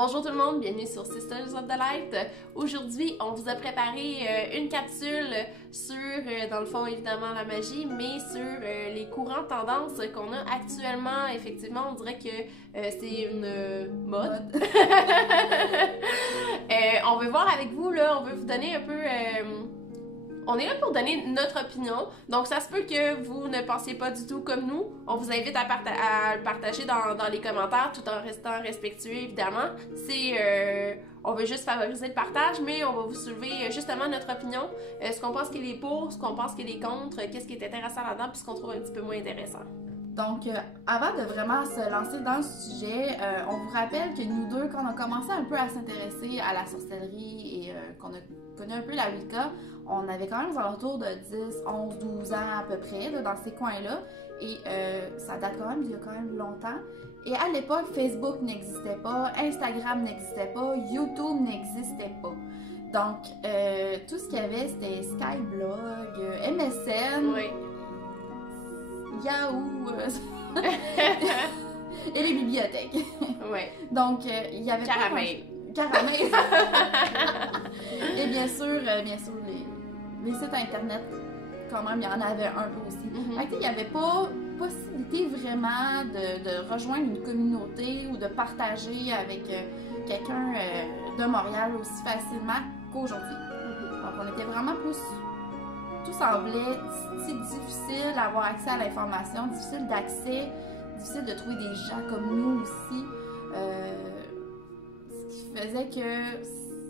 Bonjour tout le monde, bienvenue sur Sisters of the Light. Aujourd'hui, on vous a préparé une capsule sur, dans le fond, évidemment, la magie, mais sur les courants tendances qu'on a actuellement. Effectivement, on dirait que c'est une mode. On veut voir avec vous, là, on veut vous donner un peu... On est là pour donner notre opinion, donc ça se peut que vous ne pensiez pas du tout comme nous. On vous invite à le partager dans les commentaires tout en restant respectueux, évidemment. On veut juste favoriser le partage, mais on va vous soulever justement notre opinion, ce qu'on pense qu'il est pour, ce qu'on pense qu'il est contre, qu'est-ce qui est intéressant là-dedans, puis ce qu'on trouve un petit peu moins intéressant. Donc, avant de vraiment se lancer dans le sujet, on vous rappelle que nous deux, quand on a commencé un peu à s'intéresser à la sorcellerie et qu'on a connu un peu la Wicca, on avait quand même aux alentours de 10, 11, 12 ans à peu près, là, dans ces coins-là. Et ça date quand même d'il y a quand même longtemps. Et à l'époque, Facebook n'existait pas, Instagram n'existait pas, YouTube n'existait pas. Donc, tout ce qu'il y avait, c'était Skyblog, MSN... Oui. Yahoo! Et les bibliothèques. Ouais. Donc, il y avait Caramel. Caramel. Et bien sûr, les sites internet, quand même, il y en avait un peu aussi. Fait que, il n'y avait pas possibilité vraiment de rejoindre une communauté ou de partager avec quelqu'un de Montréal aussi facilement qu'aujourd'hui. Donc, on était vraiment plus... Tout semblait si difficile d'avoir accès à l'information, difficile d'accès, difficile de trouver des gens comme nous aussi. Ce qui faisait que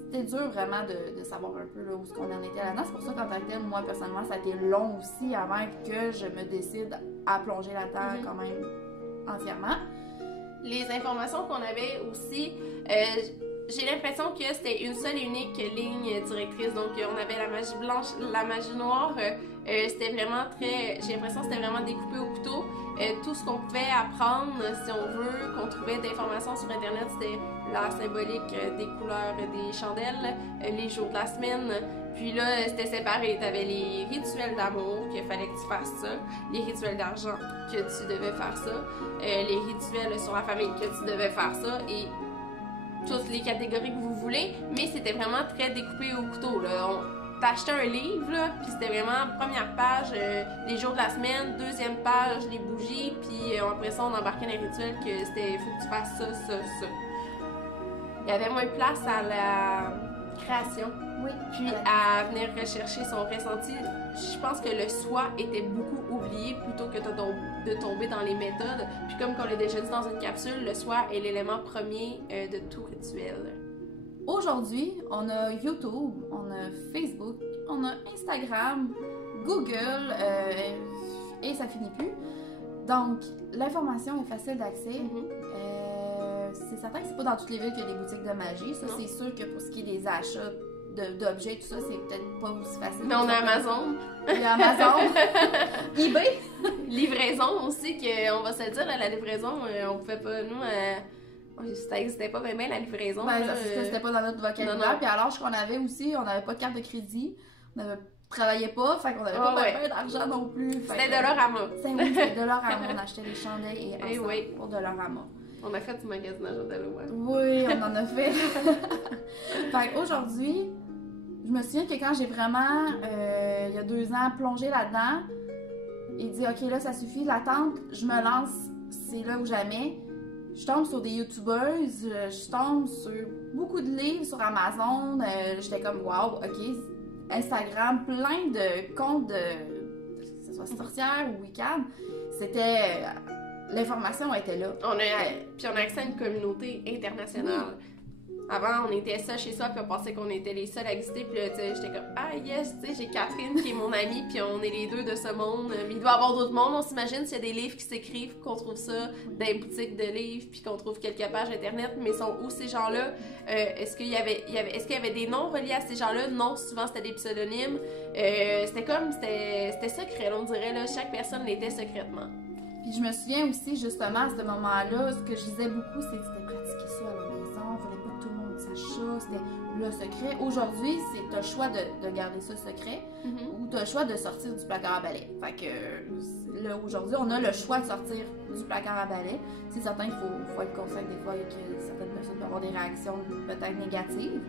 c'était dur vraiment de savoir un peu là, où est-ce qu'on en était là-dedans. C'est pour ça qu'en tant que tel, moi personnellement, ça a été long aussi avant que je me décide à plonger là-dedans quand même entièrement. Les informations qu'on avait aussi... j'ai l'impression que c'était une seule et unique ligne directrice. Donc, on avait la magie blanche, la magie noire. C'était vraiment très... J'ai l'impression que c'était vraiment découpé au couteau. Tout ce qu'on pouvait apprendre, si on veut, qu'on trouvait d'informations sur Internet, c'était la symbolique des couleurs des chandelles, les jours de la semaine. Puis là, c'était séparé. T'avais les rituels d'amour, qu'il fallait que tu fasses ça. Les rituels d'argent, que tu devais faire ça. Les rituels sur la famille, que tu devais faire ça. Et toutes les catégories que vous voulez, mais c'était vraiment très découpé au couteau, là. T'achetais un livre, là, puis c'était vraiment première page, les jours de la semaine, deuxième page, les bougies, puis après ça, on embarquait dans les rituels que c'était, faut que tu fasses ça, ça, ça. Il y avait moins de place à la création, Oui. puis à venir rechercher son ressenti. Je pense que le soi était beaucoup oublié plutôt que de tomber dans les méthodes. Puis comme on l'a déjà dit dans une capsule, le soi est l'élément premier de tout rituel. Aujourd'hui, on a YouTube, on a Facebook, on a Instagram, Google, et ça finit plus. Donc, l'information est facile d'accès. C'est certain que c'est pas dans toutes les villes qu'il y a des boutiques de magie. Ça, c'est sûr que pour ce qui est des achats d'objets et tout ça, c'est peut-être pas aussi facile. Mais on a Amazon. Il y a Amazon. eBay. Livraison aussi, qu'on va se le dire, la livraison, on pouvait pas, nous... ça n'existait pas bien la livraison. Ben, c'était pas dans notre vocabulaire. Non. Puis à l'âge qu'on avait aussi, on n'avait pas de carte de crédit. On travaillait pas, fait qu'on n'avait pas bien d'argent non plus. C'était de l'orama. Oui, c'était de l'orama. On achetait des chandelles et ensemble pour de l'orama. On a fait du magasinage de l'eau. Oui, on en a fait. Fait qu'aujourd'hui, je me souviens que quand j'ai vraiment, il y a 2 ans, plongé là-dedans et dit ok, là, ça suffit, l'attente, je me lance, c'est là ou jamais. Je tombe sur des youtubeuses, je tombe sur beaucoup de livres sur Amazon. J'étais comme wow, ok. Instagram, plein de comptes que ce soit sorcière ou Wiccan. C'était. L'information était là. Puis on a accès à une communauté internationale. Avant, on était seuls chez soi, puis on pensait qu'on était les seuls à exister. Puis là, tu sais, j'étais comme, ah yes, tu sais, j'ai Catherine qui est mon amie, puis on est les deux de ce monde. Mais il doit y avoir d'autres mondes. On s'imagine s'il y a des livres qui s'écrivent, qu'on trouve ça dans les boutiques de livres, puis qu'on trouve quelques pages internet. Mais sont où ces gens-là? Est-ce qu'il y avait des noms reliés à ces gens-là? Non, souvent c'était des pseudonymes. C'était secret, on dirait, là. Chaque personne l'était secrètement. Puis je me souviens aussi, justement, à ce moment-là, ce que je disais beaucoup, c'est que c'était pratiquer ça à la maison. Il fallait pas que tout le monde sache ça, c'était le secret. Aujourd'hui, t'as le choix de garder ça secret ou t'as le choix de sortir du placard à balai. Fait que là, aujourd'hui, on a le choix de sortir du placard à balai. C'est certain qu'il faut être conscient que des fois, que certaines personnes peuvent avoir des réactions peut-être négatives.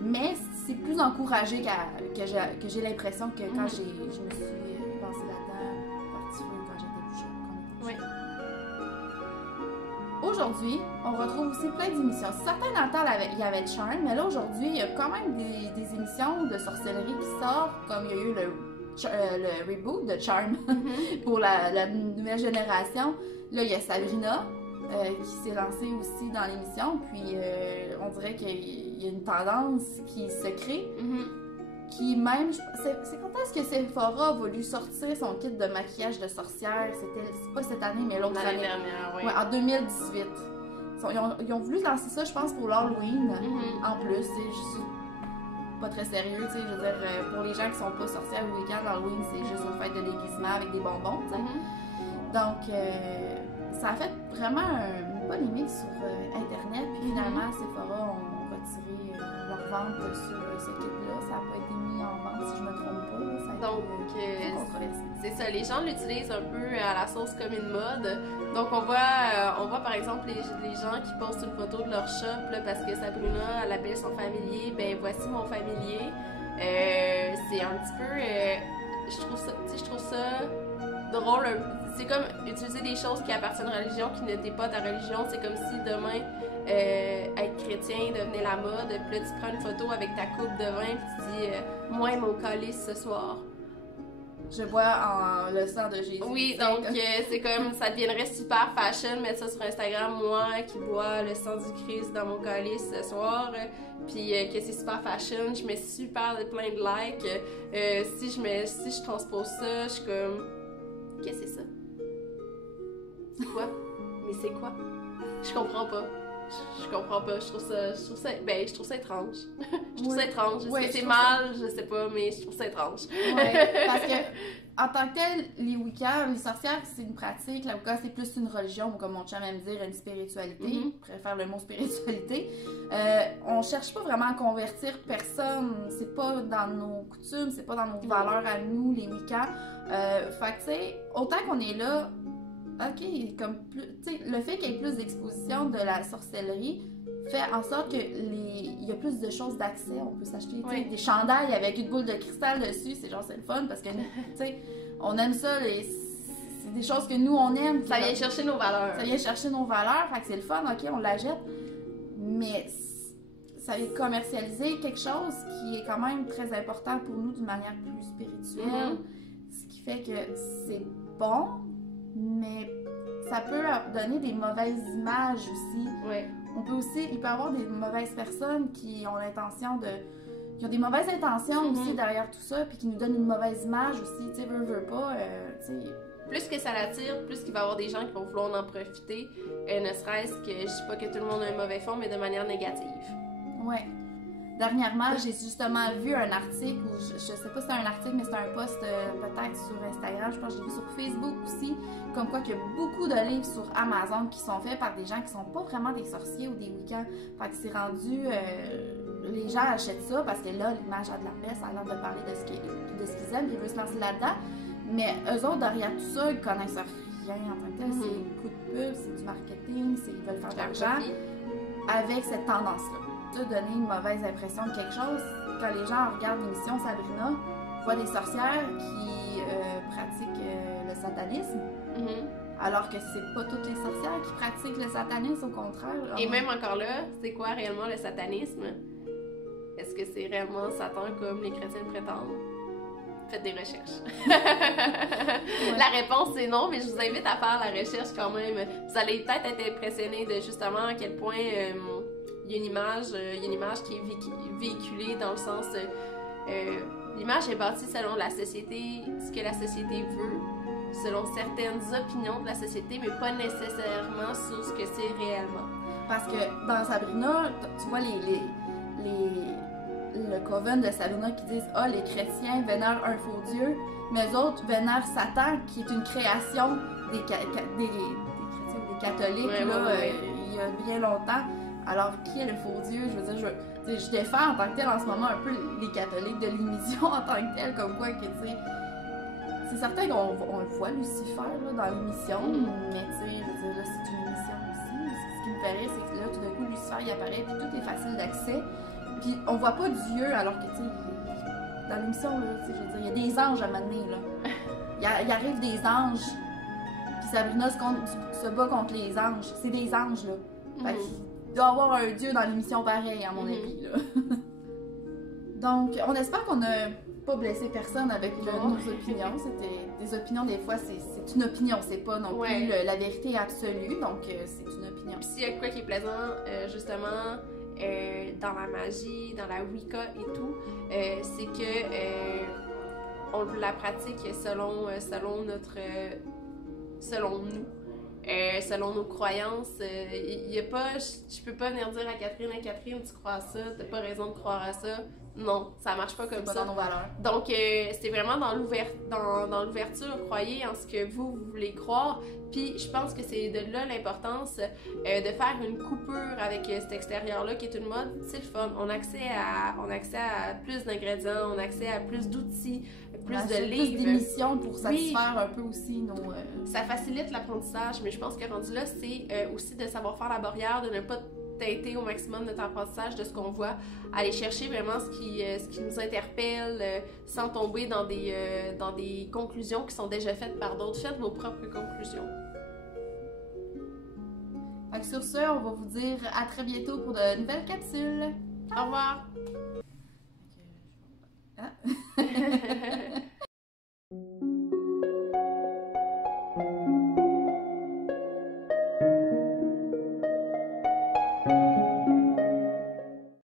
Mais c'est plus encouragé que j'ai l'impression que quand je me suis lancée là-dedans, partie quand j'étais plus jeune. Oui. Aujourd'hui, on retrouve aussi plein d'émissions. Certains dans le temps, il y avait Charm, mais là, aujourd'hui, il y a quand même des émissions de sorcellerie qui sortent, comme il y a eu le reboot de Charm pour la nouvelle génération. Là, il y a Sabrina qui s'est lancée aussi dans l'émission, puis on dirait qu'il y a une tendance qui se crée. Qui même, c'est quand est-ce que Sephora a voulu sortir son kit de maquillage de sorcière? C'est pas cette année, mais l'autre année. L'année dernière, oui. Ouais, en 2018. Ils ont voulu lancer ça, je pense, pour l'Halloween. En plus, c'est juste pas très sérieux, tu sais. Je veux dire, pour les gens qui sont pas sorcières au week-end, l'Halloween, c'est juste une fête de déguisement avec des bonbons, tu sais. Donc, ça a fait vraiment une polémique sur Internet. Puis finalement, Sephora ont retiré leur vente sur ce kit-là. Ça n'a pas été mis en vente, si je me trompe pas. Donc, c'est ça. Les gens l'utilisent un peu à la sauce comme une mode. Donc, on voit par exemple les gens qui postent une photo de leur shop là, parce que Sabrina, elle appelle son familier. Ben, voici mon familier. C'est un petit peu... je trouve ça drôle. C'est comme utiliser des choses qui appartiennent à la religion, qui n'étaient pas ta religion. C'est comme si demain, être chrétien devenait la mode. Puis là, tu prends une photo avec ta coupe de vin, puis tu dis moi et mon calice ce soir. Je bois en le sang de Jésus. Oui, donc c'est comme ça deviendrait super fashion, mettre ça sur Instagram, moi qui bois le sang du Christ dans mon calice ce soir, puis que c'est super fashion, je mets super plein de likes. Si je transpose ça, je suis comme qu'est-ce que c'est ça? C'est quoi? Mais c'est quoi? Je comprends pas. Je comprends pas. Je trouve ça étrange. Je trouve ça étrange. Est-ce que c'est mal? Je sais pas, mais je trouve ça étrange. Parce que, en tant que tel, les Wiccas, les sorcières, c'est une pratique. La Wicca, c'est plus une religion, ou comme mon chum aime dire, une spiritualité. Je préfère le mot spiritualité. On cherche pas vraiment à convertir personne. C'est pas dans nos coutumes, c'est pas dans nos valeurs à nous, les Wiccas. Fait que, tu sais, autant qu'on est là, ok, comme le fait qu'il y ait plus d'exposition de la sorcellerie fait en sorte que il y a plus de choses d'accès. On peut s'acheter des chandails avec une boule de cristal dessus, c'est le fun parce que tu sais, on aime ça, c'est des choses que nous on aime. Ça vient chercher nos valeurs. Ça vient chercher nos valeurs, fait que c'est le fun, ok, on la jette, mais ça vient commercialiser quelque chose qui est quand même très important pour nous d'une manière plus spirituelle, ce qui fait que c'est bon. Mais ça peut donner des mauvaises images aussi. Il peut y avoir des mauvaises personnes qui ont l'intention qui ont des mauvaises intentions aussi derrière tout ça, puis qui nous donnent une mauvaise image aussi, tu sais, veut pas, tu sais. Plus que ça l'attire, plus qu'il va y avoir des gens qui vont vouloir en profiter, ne serait-ce que, je dis pas que tout le monde a un mauvais fond, mais de manière négative. Ouais. Dernièrement, j'ai justement vu un article, ou je sais pas si c'est un article, mais c'est un post peut-être sur Instagram, je pense que j'ai vu sur Facebook aussi, comme quoi qu'il y a beaucoup de livres sur Amazon qui sont faits par des gens qui sont pas vraiment des sorciers ou des Wiccans. Fait que c'est rendu... les gens achètent ça parce que là, l'image a de la paix, ça a l'air de parler de ce qu'ils aiment, ils veulent se lancer là-dedans. Mais eux autres, derrière tout ça, ils connaissent rien en tant que tel. C'est un coup de pub, c'est du marketing, ils veulent faire de l'argent avec cette tendance-là. Donner une mauvaise impression de quelque chose. Quand les gens regardent l'émission Sabrina, voient des sorcières qui pratiquent le satanisme, alors que c'est pas toutes les sorcières qui pratiquent le satanisme, au contraire. Et même encore là, c'est quoi réellement le satanisme? Est-ce que c'est réellement Satan comme les chrétiens le prétendent? Faites des recherches. La réponse c'est non, mais je vous invite à faire la recherche quand même. Vous allez peut-être être impressionné de justement à quel point il y a une image qui est véhiculée dans le sens... l'image est bâtie selon la société, ce que la société veut, selon certaines opinions de la société, mais pas nécessairement sur ce que c'est réellement. Parce que dans Sabrina, tu vois le coven de Sabrina qui disent « Ah, les chrétiens vénèrent un faux Dieu », mais eux autres vénèrent Satan, qui est une création des chrétiens, des catholiques, il y a bien longtemps. Alors, qui est le faux Dieu? Je veux dire, je défends en tant que tel en ce moment un peu les catholiques de l'émission en tant que tel, comme quoi que, tu sais, c'est certain qu'on le voit Lucifer là, dans l'émission, mais tu sais, je veux dire, là, c'est une émission aussi. Ce qui me fait rire, c'est que là, tout d'un coup, Lucifer, il apparaît, puis tout est facile d'accès. Puis on voit pas Dieu, alors que, tu sais, dans l'émission, là, tu sais, je veux dire, il y a des anges à mener, là. Il arrive des anges, puis Sabrina se bat contre les anges. C'est des anges, là. Fait qu'il doit y avoir un Dieu dans l'émission pareil, à mon avis, là. Donc, on espère qu'on a pas blessé personne avec nos opinions. C'était des opinions, des fois, c'est une opinion, c'est pas non plus la vérité absolue, donc c'est une opinion. Puis s'il y a quoi qui est plaisant, justement, dans la magie, dans la Wicca et tout, c'est que on la pratique selon nous. Selon nos croyances, il y a pas, je peux pas venir dire à Catherine, tu crois à ça, t'as pas raison de croire à ça. Non, ça marche pas comme ça. C'est pas dans nos valeurs. Donc, c'est vraiment dans l'ouverture, croyez en ce que vous voulez croire. Puis, je pense que c'est de là l'importance de faire une coupure avec cet extérieur-là qui est une mode. C'est le fun. On a accès à plus d'ingrédients, on a accès à plus d'outils, plus de livres. Plus d'émissions pour satisfaire un peu aussi nos... Ça facilite l'apprentissage, mais je pense que rendu là, c'est aussi de savoir faire la barrière, de ne pas teinter au maximum notre apprentissage de ce qu'on voit, aller chercher vraiment ce qui nous interpelle sans tomber dans des conclusions qui sont déjà faites par d'autres. Faites vos propres conclusions. Fait que sur ce, on va vous dire à très bientôt pour de nouvelles capsules. Au revoir! Ah.